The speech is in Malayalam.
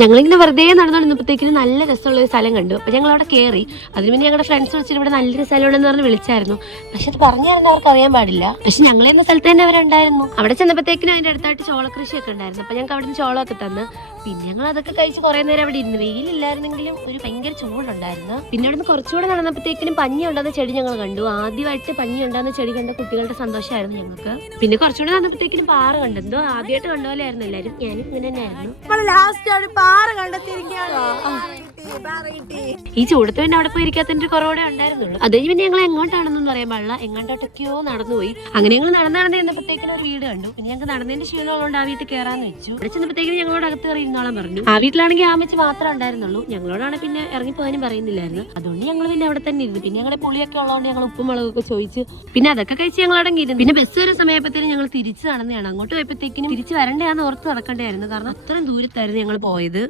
ഞങ്ങളിങ്ങനെ വെറുതെ നടന്നുകൊണ്ടിരുന്നപ്പോഴത്തേക്കിന് നല്ല രസമുള്ള ഒരു സ്ഥലം കണ്ടു. അപ്പൊ ഞങ്ങൾ അവിടെ കയറി അതിന് പിന്നെ ഞങ്ങളുടെ ഫ്രണ്ട്സ് വെച്ചിട്ട് ഇവിടെ നല്ലൊരു സ്ഥലമുണ്ടെന്ന് പറഞ്ഞ് വിളിച്ചായിരുന്നു. പക്ഷെ അത് പറഞ്ഞു തരാൻ അവർക്ക് അറിയാൻ പാടില്ല. പക്ഷെ ഞങ്ങൾ എന്ന സ്ഥലത്ത് തന്നെ അവരുണ്ടായിരുന്നു. അവിടെ ചെന്നപ്പോഴത്തേക്കിനും അതിന്റെ അടുത്തായിട്ട് ചോള ചോളകൃഷിയൊക്കെ ഉണ്ടായിരുന്നു. അപ്പൊ ഞങ്ങൾക്ക് അവിടെ നിന്ന് ചോളമൊക്കെ തന്ന്. പിന്നെ ഞങ്ങൾ അതൊക്കെ കഴിച്ച് കുറെ നേരം അവിടെ ഇരുന്നു വെയിലില്ലായിരുന്നെങ്കിലും ഒരു ഭയങ്കര ചൂടുണ്ടായിരുന്നു. പിന്നെ അവിടെ നിന്ന് കുറച്ചുകൂടെ നടന്നപ്പോഴത്തേക്കിനും പഞ്ഞി ഉണ്ടാകുന്ന ചെടി ഞങ്ങൾ കണ്ടു. ആദ്യമായിട്ട് പഞ്ഞി ഉണ്ടാകുന്ന ചെടി കണ്ട കുട്ടികളുടെ സന്തോഷമായിരുന്നു ഞങ്ങൾക്ക്. പിന്നെ കുറച്ചുകൂടെ നടന്നപ്പോഴത്തേക്കിനും പാറ കണ്ടെന്തോ ആദ്യമായിട്ട് കണ്ട പോലെ ആയിരുന്നു എല്ലാവരും. ഞാനും ഇങ്ങനെ തന്നെയായിരുന്നു ഒരു കണ്ടെത്തിയിരിക്കുകയാണ്. ഈ ചൂടത്ത് പിന്നെ അവിടെ പോയി ഇരിക്കാത്തതിന്റെ കുറവോടെ ഉണ്ടായിരുന്നുള്ളൂ. അത് കഴിഞ്ഞ് പിന്നെ ഞങ്ങൾ എങ്ങോട്ടാണെന്നൊന്നും അറിയാൻ പാടില്ല. എങ്ങോട്ടൊക്കെയോ നടന്നുപോയി അങ്ങനെ ഞങ്ങൾ നടന്ന് നടന്ന് ചെന്നപ്പോഴത്തേക്കിനും ഒരു വീട് കണ്ടു. പിന്നെ ഞങ്ങൾക്ക് നടന്നതിന്റെ ക്ഷീണമുള്ളതുകൊണ്ട് ആ വീട്ടിൽ കയറാന്ന് വെച്ചു. അവിടെ ചെന്നപ്പോഴത്തേക്കും ഞങ്ങളോട് അകത്ത് കയറി ഇരുന്നോളാൻ പറഞ്ഞു. ആ വീട്ടിലാണെങ്കിൽ ആമച്ച് മാത്രമേ ഉണ്ടായിരുന്നുള്ളൂ. ഞങ്ങളോടാണ് പിന്നെ ഇറങ്ങി പോകാനും പറയുന്നില്ലായിരുന്നു. അതുകൊണ്ട് ഞങ്ങൾ പിന്നെ അവിടെ തന്നെ ഇരുന്നു. പിന്നെ ഞങ്ങളുടെ പുളിയൊക്കെ ഉള്ളതുകൊണ്ട് ഞങ്ങൾ ഉപ്പും മുളകൊക്കെ ചോദിച്ചു. പിന്നെ അതൊക്കെ കഴിച്ച് ഞങ്ങൾ അവിടെ ഇരുന്നു പിന്നെ ബസ് ഒരു സമയപ്പത്തേക്കും ഞങ്ങൾ തിരിച്ചു നടന്നതാണ്. അങ്ങോട്ട് പോയപ്പോഴത്തേക്കിനും തിരിച്ച് വരണ്ടേന്ന് ഓർത്ത് നടക്കണ്ടായിരുന്നു കാരണം അത്രയും ദൂരത്തായിരുന്നു ഞങ്ങൾ പോയത്.